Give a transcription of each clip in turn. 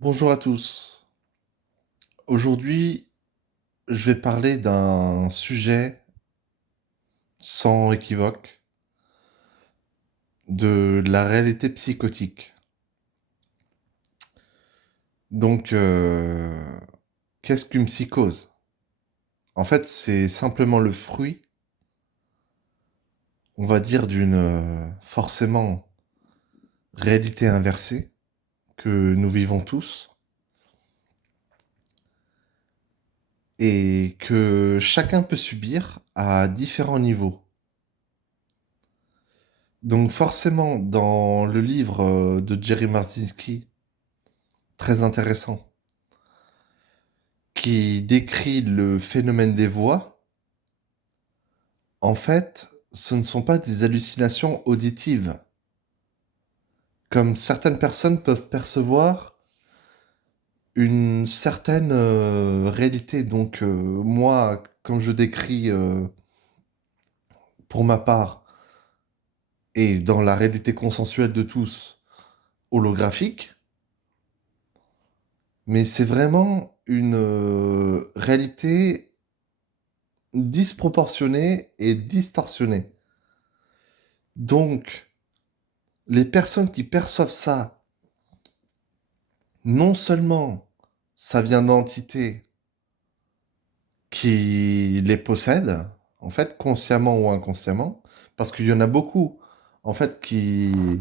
Bonjour à tous. Aujourd'hui, je vais parler d'un sujet sans équivoque, de la réalité psychotique. Donc, qu'est-ce qu'une psychose? En fait, c'est simplement le fruit, on va dire, d'une forcément réalité inversée que nous vivons tous et que chacun peut subir à différents niveaux. Donc forcément, dans le livre de Jerry Marzinski, très intéressant, qui décrit le phénomène des voix, en fait, ce ne sont pas des hallucinations auditives, comme certaines personnes peuvent percevoir une certaine réalité. Donc moi, quand je décris pour ma part, et dans la réalité consensuelle de tous, holographique, mais c'est vraiment une réalité disproportionnée et distorsionnée. Donc, les personnes qui perçoivent ça, non seulement ça vient d'entités qui les possèdent, en fait, consciemment ou inconsciemment, parce qu'il y en a beaucoup, en fait, qui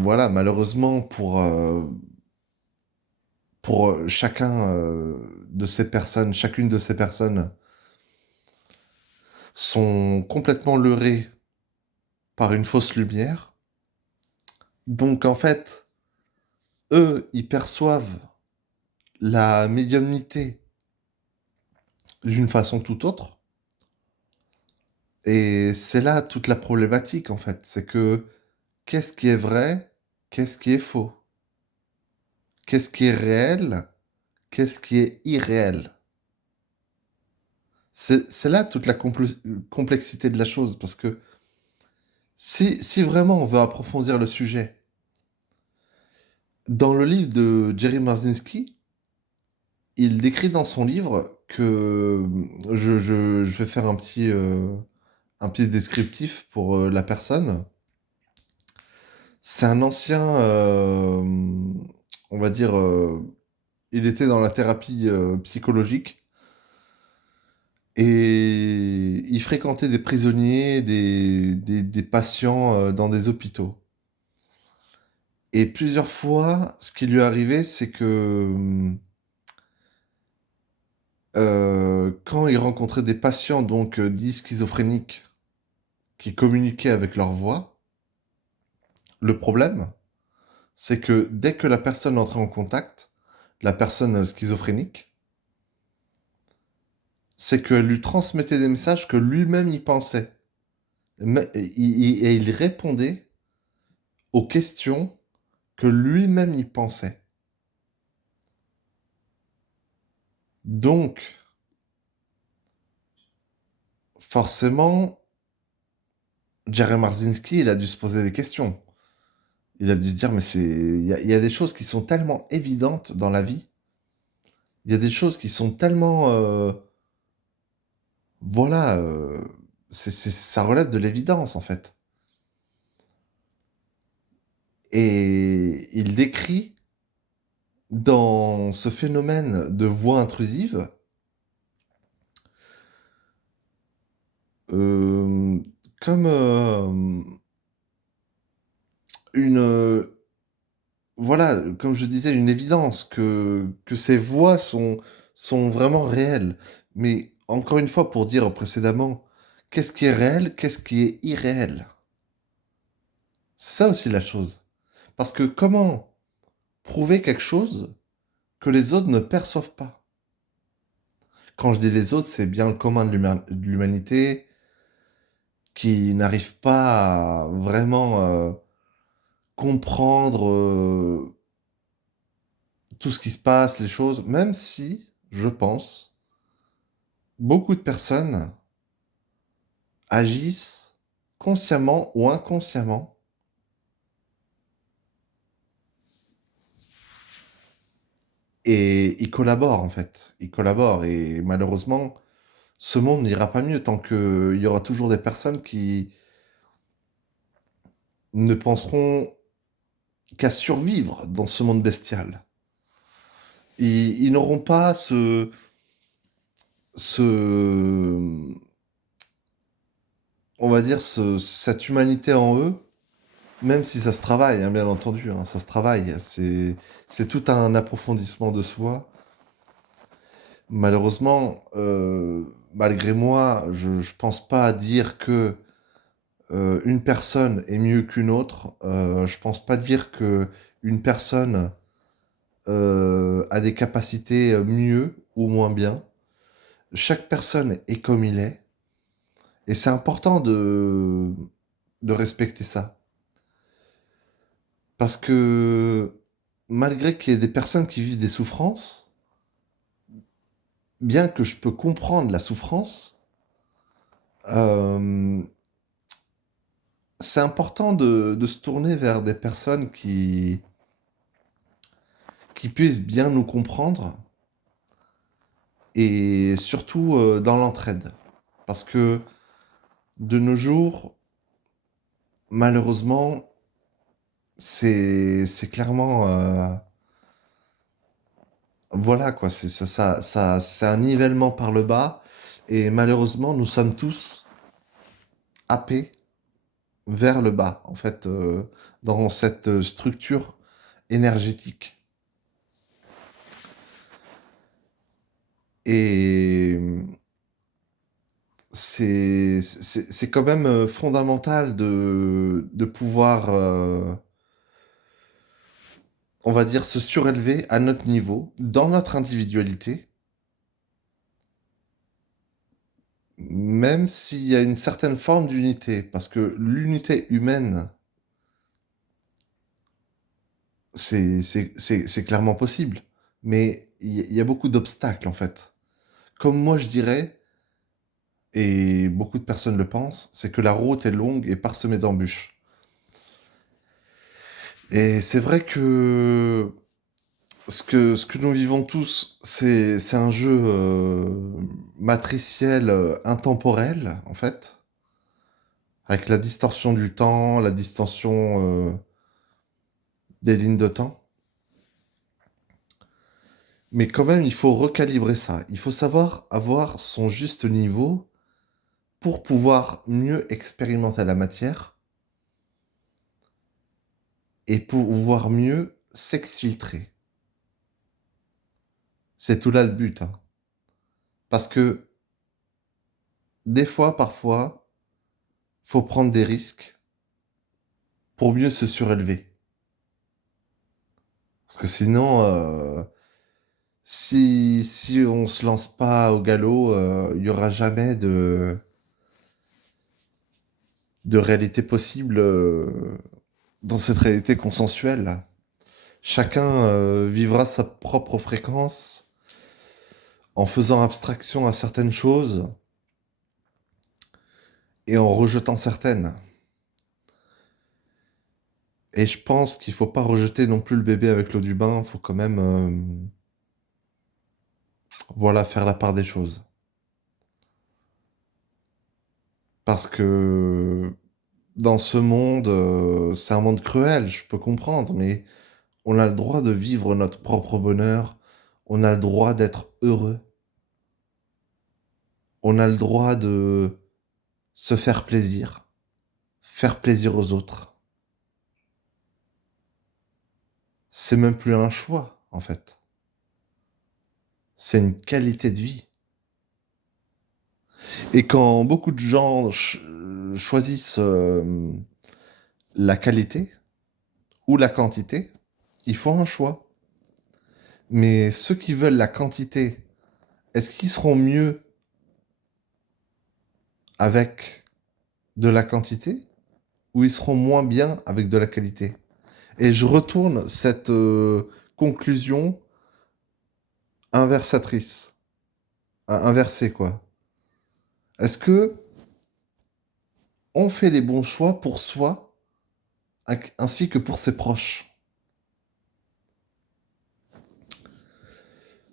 voilà, malheureusement, pour chacun de ces personnes, chacune de ces personnes, sont complètement leurrées par une fausse lumière. Donc, en fait, eux, ils perçoivent la médiumnité d'une façon tout autre. Et c'est là toute la problématique, en fait. C'est que qu'est-ce qui est vrai? Qu'est-ce qui est faux? Qu'est-ce qui est réel? Qu'est-ce qui est irréel? C'est là toute la complexité de la chose, parce que si vraiment on veut approfondir le sujet, dans le livre de Jerry Marzinski, il décrit dans son livre que je vais faire un petit descriptif pour la personne. C'est un ancien, on va dire, il était dans la thérapie psychologique et il fréquentait des prisonniers, des patients dans des hôpitaux. Et plusieurs fois, ce qui lui arrivait, c'est que quand il rencontrait des patients donc dits schizophréniques qui communiquaient avec leur voix, le problème, c'est que dès que la personne entrait en contact, la personne schizophrénique, c'est qu'elle lui transmettait des messages que lui-même y pensait. Et il répondait aux questions que lui-même y pensait. Donc, forcément, Jerry Marzinski, il a dû se poser des questions. Il a dû se dire, mais il y a des choses qui sont tellement évidentes dans la vie. Il y a des choses qui sont tellement, voilà, ça relève de l'évidence, en fait. Et il décrit dans ce phénomène de voix intrusive, euh, comme une, voilà, comme je disais, une évidence que ces voix sont vraiment réelles. Mais encore une fois, pour dire précédemment, qu'est-ce qui est réel, qu'est-ce qui est irréel? C'est ça aussi la chose. Parce que comment prouver quelque chose que les autres ne perçoivent pas? Quand je dis les autres, c'est bien le commun de l'humanité qui n'arrive pas à vraiment comprendre tout ce qui se passe, les choses, même si, je pense, beaucoup de personnes agissent consciemment ou inconsciemment et ils collaborent, en fait. Ils collaborent et malheureusement, ce monde n'ira pas mieux tant qu'il y aura toujours des personnes qui ne penseront qu'à survivre dans ce monde bestial. Ils n'auront pas ce, on va dire, cette humanité en eux, même si ça se travaille, hein, bien entendu, hein, ça se travaille. C'est tout un approfondissement de soi. Malheureusement, malgré moi, je ne pense pas à dire que une personne est mieux qu'une autre. Je pense pas dire que une personne a des capacités mieux ou moins bien. Chaque personne est comme il est. Et c'est important de respecter ça. Parce que malgré qu'il y ait des personnes qui vivent des souffrances, bien que je peux comprendre la souffrance, euh, c'est important de se tourner vers des personnes qui puissent bien nous comprendre et surtout dans l'entraide. Parce que de nos jours, malheureusement, c'est clairement voilà quoi, c'est c'est un nivellement par le bas et malheureusement nous sommes tous happés vers le bas en fait dans cette structure énergétique. Et c'est quand même fondamental de pouvoir, on va dire, se surélever à notre niveau, dans notre individualité, même s'il y a une certaine forme d'unité, parce que l'unité humaine, c'est clairement possible, mais il y a beaucoup d'obstacles en fait. Comme moi je dirais, et beaucoup de personnes le pensent, c'est que la route est longue et parsemée d'embûches. Et c'est vrai que ce que nous vivons tous, c'est un jeu matriciel, intemporel, en fait, avec la distorsion du temps, la distorsion des lignes de temps. Mais quand même, il faut recalibrer ça. Il faut savoir avoir son juste niveau pour pouvoir mieux expérimenter la matière et pouvoir mieux s'exfiltrer. C'est tout là le but, hein. Parce que des fois, parfois, faut prendre des risques pour mieux se surélever. Parce que sinon, si on se lance pas au galop, il y aura jamais de réalité possible dans cette réalité consensuelle, là. Chacun vivra sa propre fréquence en faisant abstraction à certaines choses et en rejetant certaines. Et je pense qu'il faut pas rejeter non plus le bébé avec l'eau du bain, faut quand même voilà, faire la part des choses. Parce que dans ce monde, c'est un monde cruel, je peux comprendre, mais on a le droit de vivre notre propre bonheur, on a le droit d'être heureux, on a le droit de se faire plaisir aux autres. C'est même plus un choix, en fait. C'est une qualité de vie. Et quand beaucoup de gens choisissent la qualité ou la quantité, ils font un choix. Mais ceux qui veulent la quantité, est-ce qu'ils seront mieux avec de la quantité ou ils seront moins bien avec de la qualité? Et je retourne cette conclusion inversatrice, inversée quoi. Est-ce que on fait les bons choix pour soi ainsi que pour ses proches?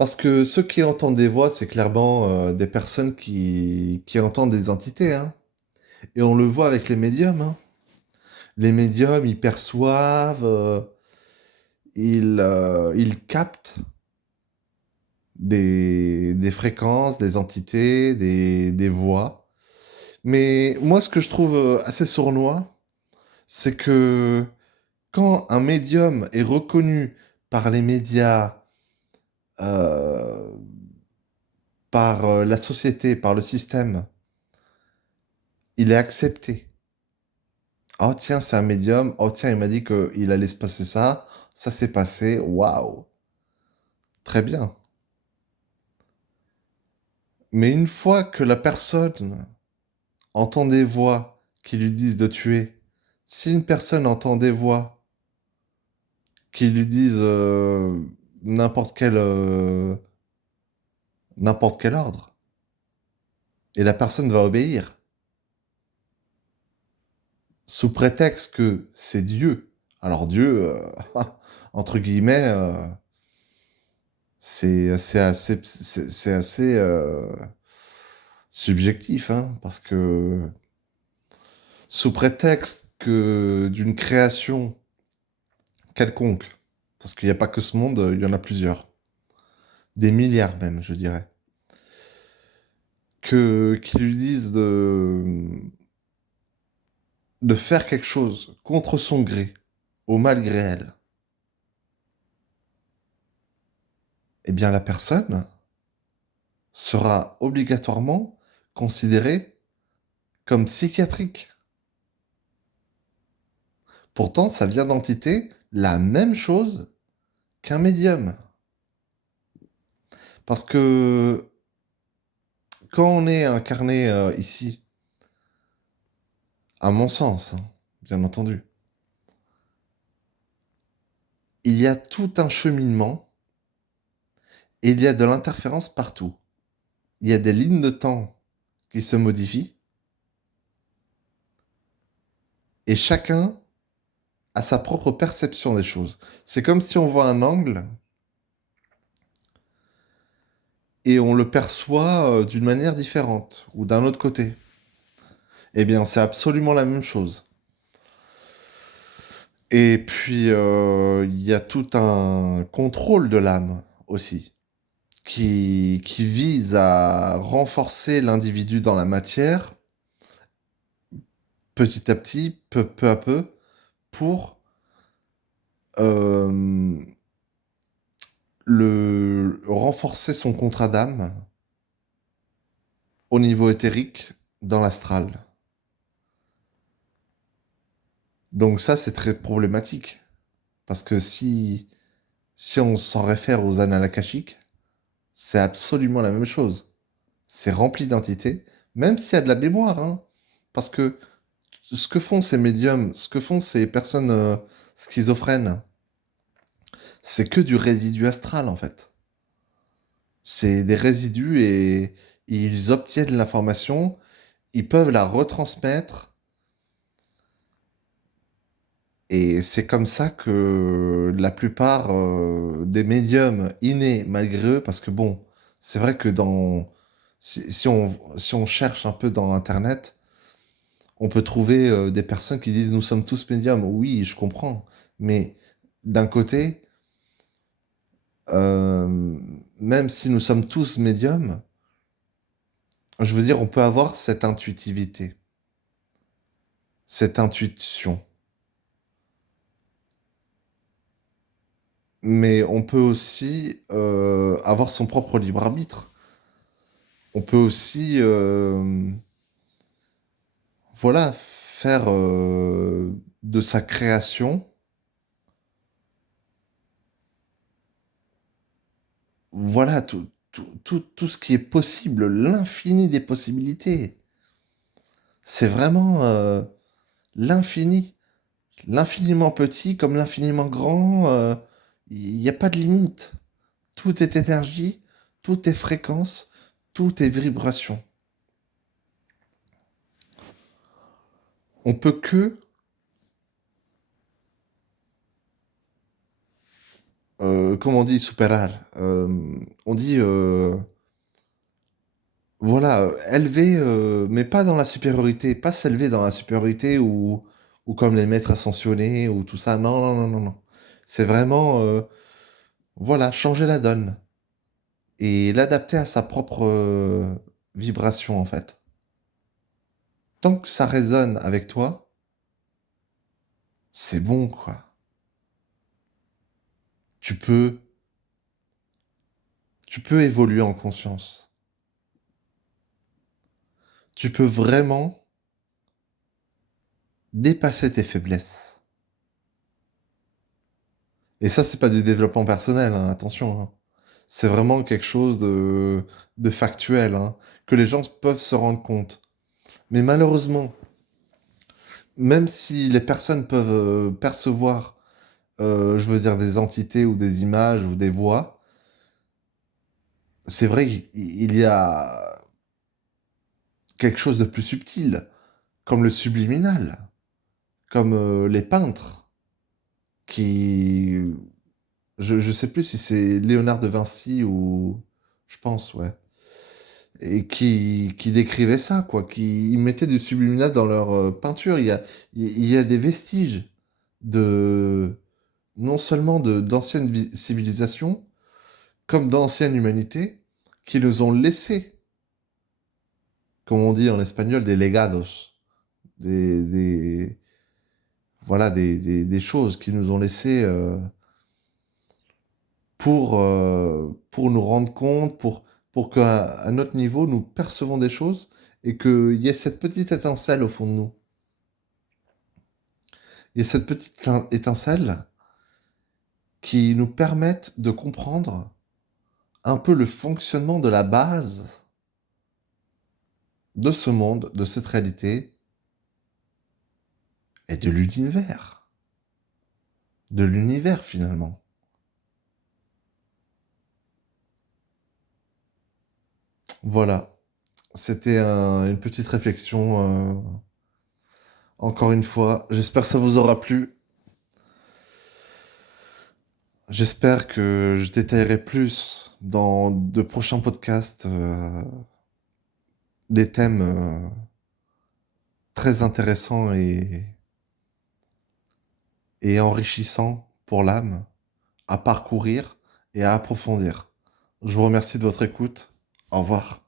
Parce que ceux qui entendent des voix, c'est clairement des personnes qui entendent des entités, hein. Et on le voit avec les médiums, hein. Les médiums, ils perçoivent, ils captent des fréquences, des entités, des voix. Mais moi, ce que je trouve assez sournois, c'est que quand un médium est reconnu par les médias, euh, par la société, par le système, il est accepté. Oh tiens, c'est un médium. Oh tiens, il m'a dit qu'il allait se passer ça. Ça s'est passé. Waouh. Très bien. Mais une fois que la personne entend des voix qui lui disent de tuer, si une personne entend des voix qui lui disent n'importe quel, euh, n'importe quel ordre, et la personne va obéir, sous prétexte que c'est Dieu. Alors Dieu, entre guillemets, c'est assez subjectif, hein, parce que sous prétexte que d'une création quelconque, parce qu'il n'y a pas que ce monde, il y en a plusieurs, des milliards même, je dirais, qu'ils lui disent de faire quelque chose contre son gré, au malgré elle, eh bien la personne sera obligatoirement considérée comme psychiatrique. Pourtant, ça vient d'entité la même chose qu'un médium. Parce que quand on est incarné ici, à mon sens, hein, bien entendu, il y a tout un cheminement et il y a de l'interférence partout. Il y a des lignes de temps qui se modifient et chacun a sa propre perception des choses. C'est comme si on voit un angle et on le perçoit d'une manière différente ou d'un autre côté. Eh bien, c'est absolument la même chose. Et puis, il y a tout un contrôle de l'âme aussi, qui vise à renforcer l'individu dans la matière, petit à petit, peu à peu, pour euh, renforcer son contrat d'âme au niveau éthérique dans l'astral. Donc ça, c'est très problématique. Parce que si on s'en réfère aux annales akashiques, c'est absolument la même chose. C'est rempli d'entités, même s'il y a de la mémoire, hein. Parce que ce que font ces médiums, ce que font ces personnes schizophrènes, c'est que du résidu astral, en fait. C'est des résidus et ils obtiennent l'information, ils peuvent la retransmettre. Et c'est comme ça que la plupart des médiums innés, malgré eux, parce que bon, c'est vrai que si on cherche un peu dans Internet, on peut trouver des personnes qui disent nous sommes tous médiums. Oui, je comprends. Mais d'un côté, euh, même si nous sommes tous médiums, je veux dire, on peut avoir cette intuitivité, cette intuition. Mais on peut aussi avoir son propre libre arbitre. On peut aussi, voilà, faire de sa création, voilà, tout ce qui est possible, l'infini des possibilités. C'est vraiment l'infini, l'infiniment petit comme l'infiniment grand. Il n'y a pas de limite. Tout est énergie, tout est fréquence, tout est vibration. On peut que comment on dit superar? On dit, voilà, élever, mais pas dans la supériorité, pas s'élever dans la supériorité ou comme les maîtres ascensionnés ou tout ça. Non, non, non, non, non. C'est vraiment, voilà, changer la donne et l'adapter à sa propre, vibration, en fait. Tant que ça résonne avec toi, c'est bon, quoi. Tu peux tu peux évoluer en conscience. Tu peux vraiment dépasser tes faiblesses. Et ça, c'est pas du développement personnel, hein, attention, hein. C'est vraiment quelque chose de factuel, hein, que les gens peuvent se rendre compte. Mais malheureusement, même si les personnes peuvent, percevoir, je veux dire des entités ou des images ou des voix, c'est vrai qu'il y a quelque chose de plus subtil, comme le subliminal, comme, les peintres qui je sais plus si c'est Léonard de Vinci ou je pense, ouais. Et qui décrivaient ça, quoi, qui ils mettaient du subliminal dans leur, peinture. Il y a des vestiges de non seulement d'anciennes civilisations, comme d'ancienne humanité, qui nous ont laissé, comme on dit en espagnol, des legados, des voilà, des choses qui nous ont laissé pour nous rendre compte, pour qu'à notre niveau, nous percevons des choses et qu'il y ait cette petite étincelle au fond de nous. Il y a cette petite étincelle qui nous permette de comprendre un peu le fonctionnement de la base de ce monde, de cette réalité et de l'univers. De l'univers finalement. Voilà, c'était une petite réflexion. Encore une fois, j'espère que ça vous aura plu. J'espère que je détaillerai plus dans de prochains podcasts des thèmes très intéressants et enrichissants pour l'âme à parcourir et à approfondir. Je vous remercie de votre écoute. Au revoir.